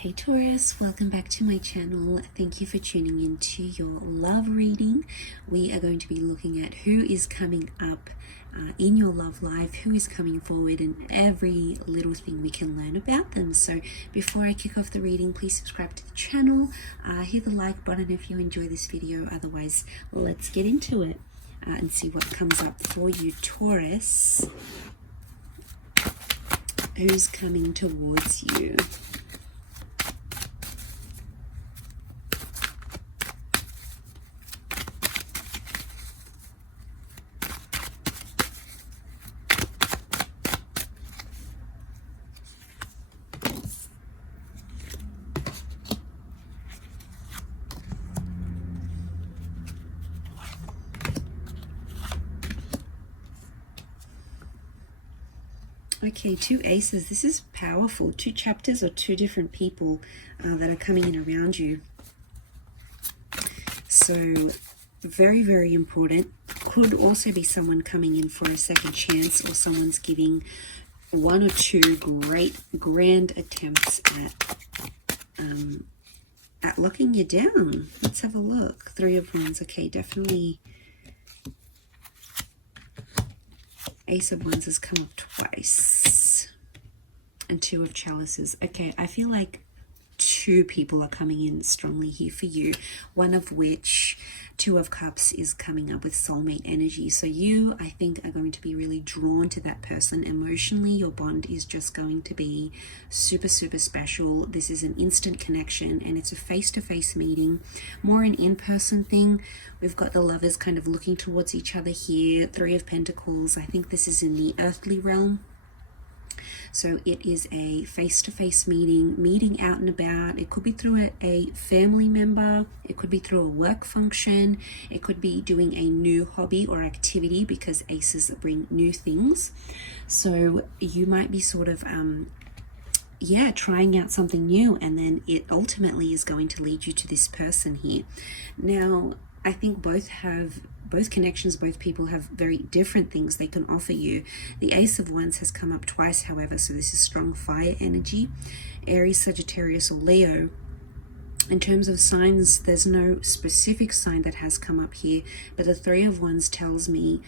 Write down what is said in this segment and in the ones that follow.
Hey Taurus, welcome back to my channel. Thank you for tuning in to your love reading. We are going to be looking at who is coming up in your love life, who is coming forward, and every little thing we can learn about them. So before I kick off the reading, please subscribe to the channel, hit the like button if you enjoy this video. Otherwise, let's get into it and see what comes up for you, Taurus. Who's coming towards you? Okay, two aces. This is powerful. Two chapters or two different people that are coming in around you. So very, very important. Could also be someone coming in for a second chance, or someone's giving one or two grand attempts at locking you down. Let's have a look. Three of Wands. Okay, definitely. Ace of Wands has come up twice. And Two of Chalices. Okay, I feel like two people are coming in strongly here for you. One of which, Two of Cups, is coming up with soulmate energy. So you, I think, are going to be really drawn to that person. Emotionally, your bond is just going to be super, super special. This is an instant connection, and it's a face-to-face meeting, more an in-person thing. We've got the lovers kind of looking towards each other here. Three of Pentacles. I think this is in the earthly realm. So it is a face-to-face meeting out and about. It could be through a family member. It could be through a work function. It could be doing a new hobby or activity, because aces bring new things. So you might be sort of, trying out something new, and then it ultimately is going to lead you to this person here. Now, I think both connections, both people have very different things they can offer you. The Ace of Wands has come up twice, however, so this is strong fire energy. Aries, Sagittarius, or Leo. In terms of signs, there's no specific sign that has come up here, but the Three of Wands tells me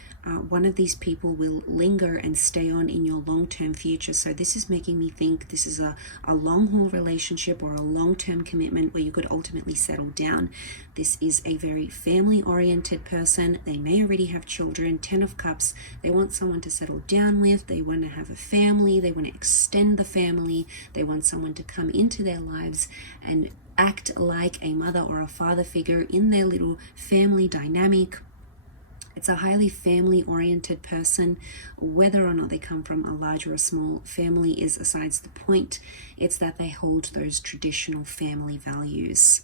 one of these people will linger and stay on in your long-term future. So this is making me think this is a long-haul relationship or a long-term commitment where you could ultimately settle down. This is a very family-oriented person. They may already have children. Ten of Cups, they want someone to settle down with. They want to have a family. They want to extend the family. They want someone to come into their lives and act like a mother or a father figure in their little family dynamic. It's a highly family-oriented person. Whether or not they come from a large or a small family is besides the point. It's that they hold those traditional family values.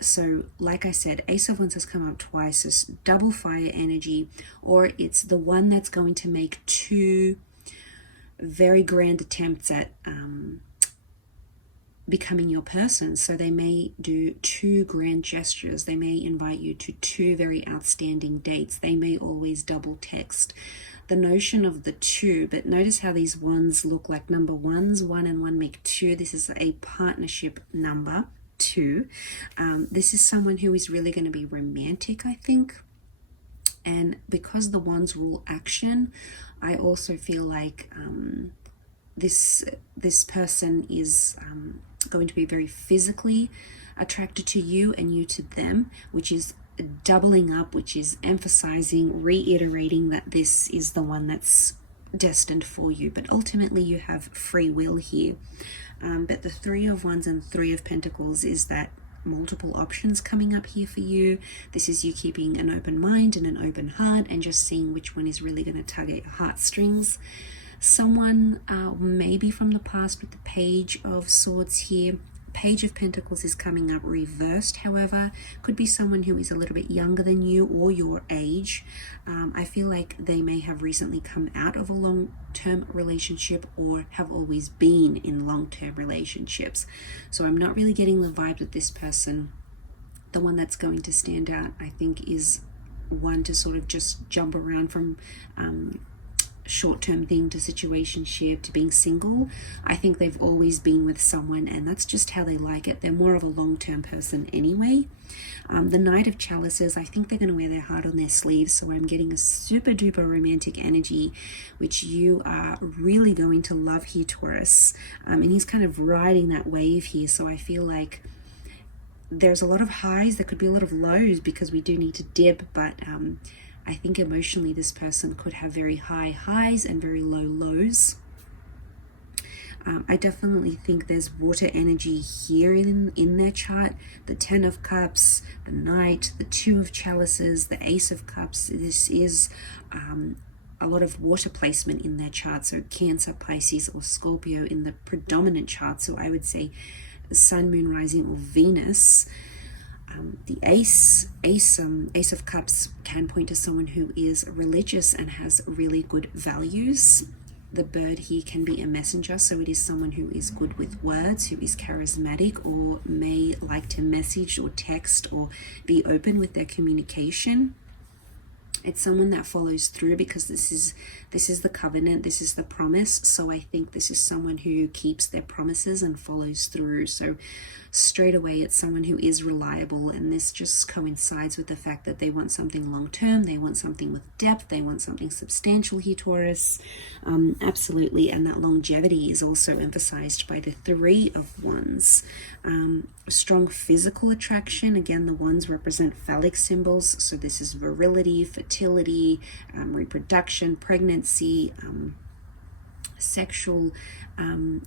So like I said, Ace of Wands has come up twice as double fire energy, or it's the one that's going to make two very grand attempts at becoming your person. So they may do two grand gestures. They may invite you to two very outstanding dates. They may always double text. The notion of the two, but notice how these ones look like number ones. 1 and 1 make 2. This is a partnership number 2. This is someone who is really going to be romantic, I think. And because the wands rule action, I also feel like this person is going to be very physically attracted to you and you to them, which is doubling up, which is emphasizing, reiterating that this is the one that's destined for you. But ultimately you have free will here. But the Three of Wands and Three of Pentacles is that multiple options coming up here for you. This is you keeping an open mind and an open heart and just seeing which one is really going to tug at your heartstrings. Someone maybe from the past with the Page of Swords here. Page of Pentacles is coming up reversed, however. Could be someone who is a little bit younger than you or your age. I feel like they may have recently come out of a long-term relationship or have always been in long-term relationships. So I'm not really getting the vibe with this person. The one that's going to stand out, I think, is one to sort of just jump around from short-term thing to situationship to being single. I think they've always been with someone, and that's just how they like it. They're more of a long-term person anyway. The Knight of Chalices, I think they're going to wear their heart on their sleeves, so I'm getting a super duper romantic energy, which you are really going to love here, Taurus. And he's kind of riding that wave here, so I feel like there's a lot of highs, there could be a lot of lows, because we do need to dip, but I think emotionally this person could have very high highs and very low lows. I definitely think there's water energy here in their chart. The 10 of Cups, the Knight, the 2 of Chalices, the Ace of Cups. This is a lot of water placement in their chart. So Cancer, Pisces, or Scorpio in the predominant chart. So I would say Sun, Moon, Rising, or Venus. The Ace of Cups can point to someone who is religious and has really good values. The bird here can be a messenger, so it is someone who is good with words, who is charismatic, or may like to message or text or be open with their communication. It's someone that follows through, because this is the covenant, this is the promise. So I think this is someone who keeps their promises and follows through. So straight away, it's someone who is reliable, and this just coincides with the fact that they want something long term, they want something with depth, they want something substantial here, Taurus. Absolutely. And that longevity is also emphasized by the 3 of Wands. Strong physical attraction. Again, the wands represent phallic symbols, so this is virility, fertility, reproduction, pregnancy, sexual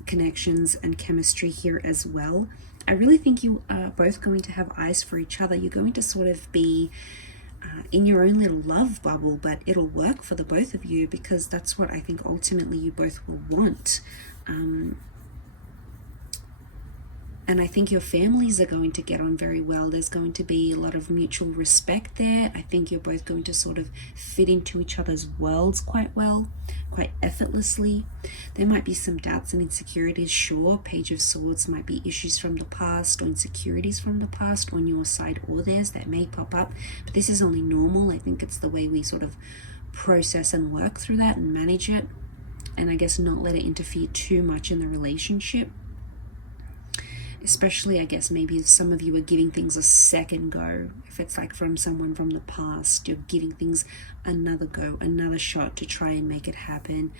connections and chemistry here as well. I really think you are both going to have eyes for each other. You're going to sort of be in your own little love bubble, but it'll work for the both of you, because that's what I think ultimately you both will want. And I think your families are going to get on very well. There's going to be a lot of mutual respect there. I think you're both going to sort of fit into each other's worlds quite well, quite effortlessly. There might be some doubts and insecurities, sure. Page of Swords might be issues from the past or insecurities from the past on your side or theirs that may pop up. But this is only normal. I think it's the way we sort of process and work through that and manage it. And I guess not let it interfere too much in the relationship. Especially, I guess, maybe if some of you are giving things a second go. If it's like from someone from the past, you're giving things another go, another shot to try and make it happen.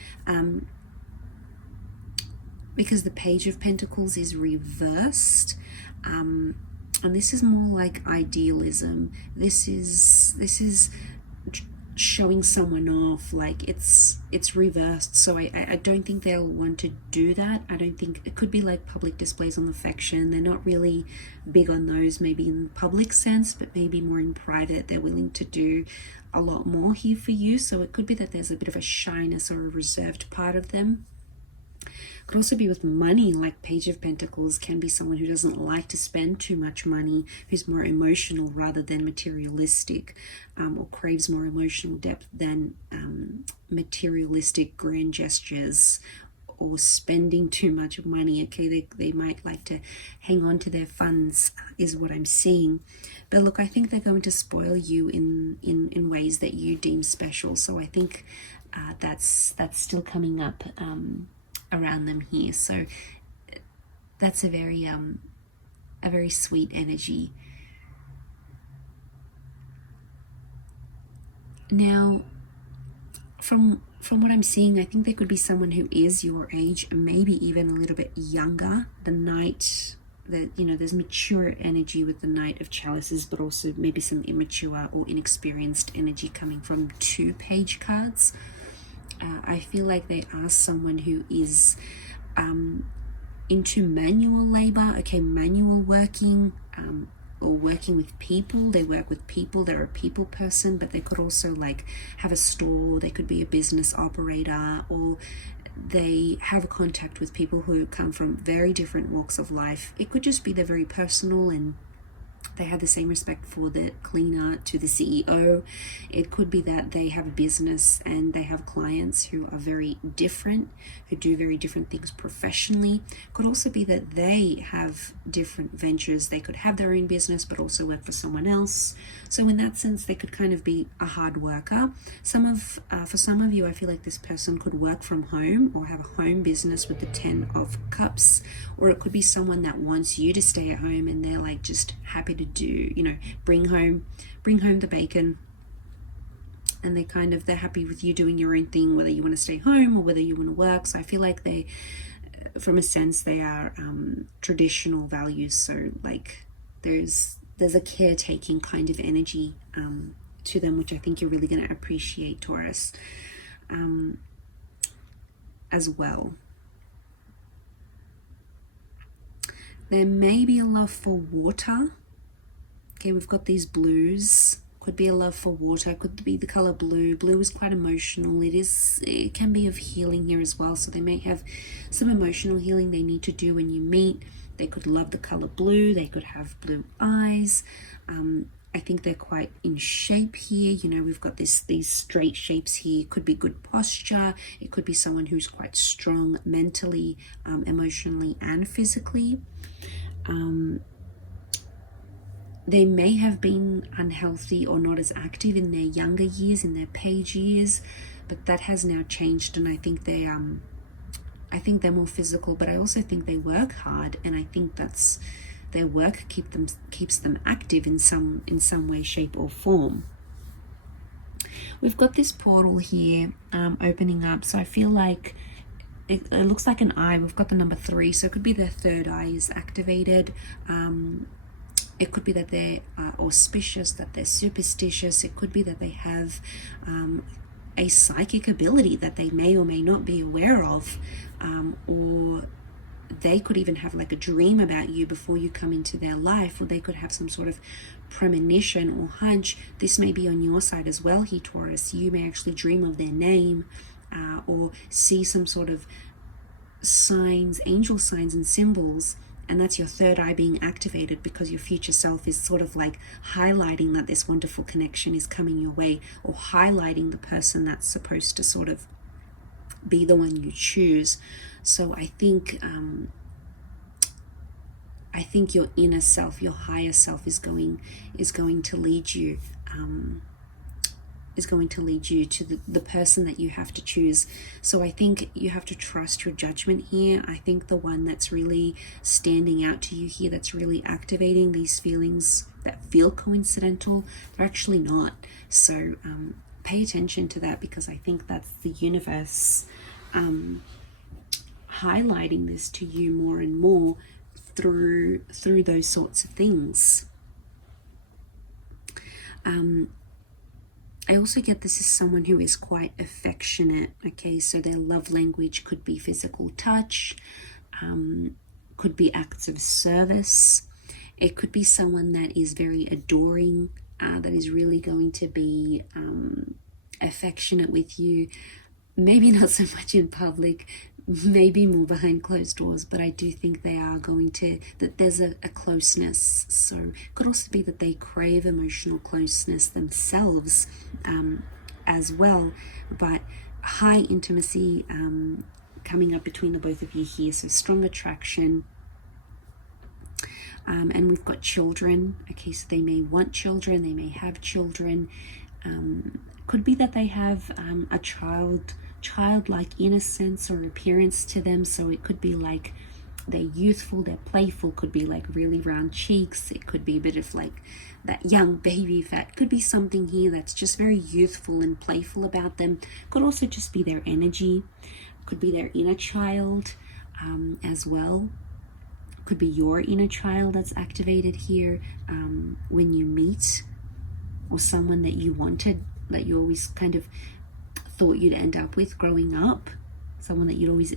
Because the Page of Pentacles is reversed. And this is more like idealism. This is showing someone off, like it's reversed. So I don't think they'll want to do that. I don't think it could be like public displays of affection. They're not really big on those, maybe in the public sense, but maybe more in private. They're willing to do a lot more here for you. So it could be that there's a bit of a shyness or a reserved part of them. Could also be with money, like Page of Pentacles can be someone who doesn't like to spend too much money, who's more emotional rather than materialistic, or craves more emotional depth than materialistic grand gestures or spending too much money. Okay, they might like to hang on to their funds, is what I'm seeing. But look, I think they're going to spoil you in ways that you deem special. So I think that's still coming up around them here. So that's a very sweet energy. Now, from what I'm seeing, I think there could be someone who is your age, maybe even a little bit younger. The Knight, there's mature energy with the Knight of Chalices, but also maybe some immature or inexperienced energy coming from 2 page cards. I feel like they are someone who is into manual labor, okay, manual working, or working with people. They work with people, they're a people person, but they could also like have a store, they could be a business operator, or they have a contact with people who come from very different walks of life. It could just be they're very personal and They have the same respect for the cleaner to the CEO. It could be that they have a business and they have clients who are very different, who do very different things professionally. Could also be that they have different ventures. They could have their own business but also work for someone else. So in that sense, they could kind of be a hard worker. For some of you, I feel like this person could work from home or have a home business with the 10 of Cups, or it could be someone that wants you to stay at home and they're like just happy to do, you know, bring home the bacon, and they're happy with you doing your own thing, whether you want to stay home or whether you want to work. So I feel like they, from a sense, they are traditional values. So like there's a caretaking kind of energy to them, which I think you're really going to appreciate, Taurus, as well. There may be a love for water. Okay, we've got these blues. Could be a love for water. Could be the color blue. Blue is quite emotional. It can be of healing here as well. So they may have some emotional healing they need to do when you meet. They could love the color blue. They could have blue eyes. I think they're quite in shape here. You know, we've got these straight shapes here. Could be good posture. It could be someone who's quite strong mentally, emotionally, and physically. They may have been unhealthy or not as active in their younger years, in their page years, but that has now changed, and I think they're more physical, but I also think they work hard, and I think that's their work keeps them active in some way, shape, or form. We've got this portal here opening up, so I feel like it looks like an eye. We've got the number 3, so it could be their third eye is activated. It could be that they're auspicious, that they're superstitious. It could be that they have a psychic ability that they may or may not be aware of, or they could even have like a dream about you before you come into their life, or they could have some sort of premonition or hunch. This may be on your side as well here, Taurus. You may actually dream of their name, or see some sort of signs, angel signs and symbols, and that's your third eye being activated because your future self is sort of like highlighting that this wonderful connection is coming your way, or highlighting the person that's supposed to sort of be the one you choose. So I think your inner self, your higher self is going to lead you to the person that you have to choose. So I think you have to trust your judgment here. I think the one that's really standing out to you here, that's really activating these feelings that feel coincidental, they're actually not. So pay attention to that, because I think that's the universe highlighting this to you more and more through those sorts of things. I also get this is someone who is quite affectionate. Okay, so their love language could be physical touch, could be acts of service. It could be someone that is very adoring, that is really going to be affectionate with you. Maybe not so much in public, maybe more behind closed doors, but I do think they are going to, that there's a closeness. So it could also be that they crave emotional closeness themselves as well, but high intimacy coming up between the both of you here. So strong attraction. And we've got children. Okay, so they may want children, they may have children. Could be that they have a childlike innocence or appearance to them. So it could be like they're youthful, they're playful, could be like really round cheeks. It could be a bit of like that young baby fat. Could be something here that's just very youthful and playful about them. Could also just be their energy. Could be their inner child as well. Could be your inner child that's activated here when you meet, or someone that you wanted, that you always kind of thought you'd end up with growing up, someone that you'd always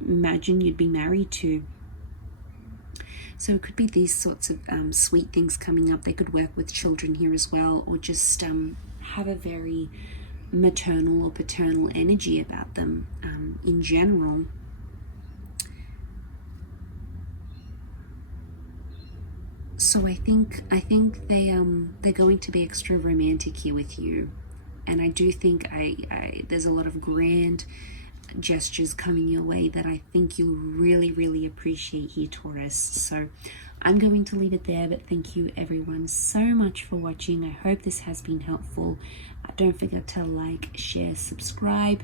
imagine you'd be married to. So it could be these sorts of sweet things coming up. They could work with children here as well, or just have a very maternal or paternal energy about them in general. So I think they're going to be extra romantic here with you, and I do think there's a lot of grand gestures coming your way that I think you'll really appreciate here, Taurus. So I'm going to leave it there, but thank you everyone so much for watching. I hope this has been helpful. Don't forget to like, share, subscribe,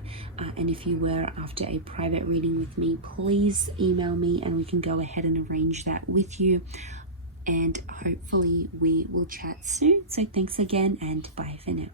and if you were after a private reading with me, please email me and we can go ahead and arrange that with you, and hopefully we will chat soon. So thanks again, and bye for now.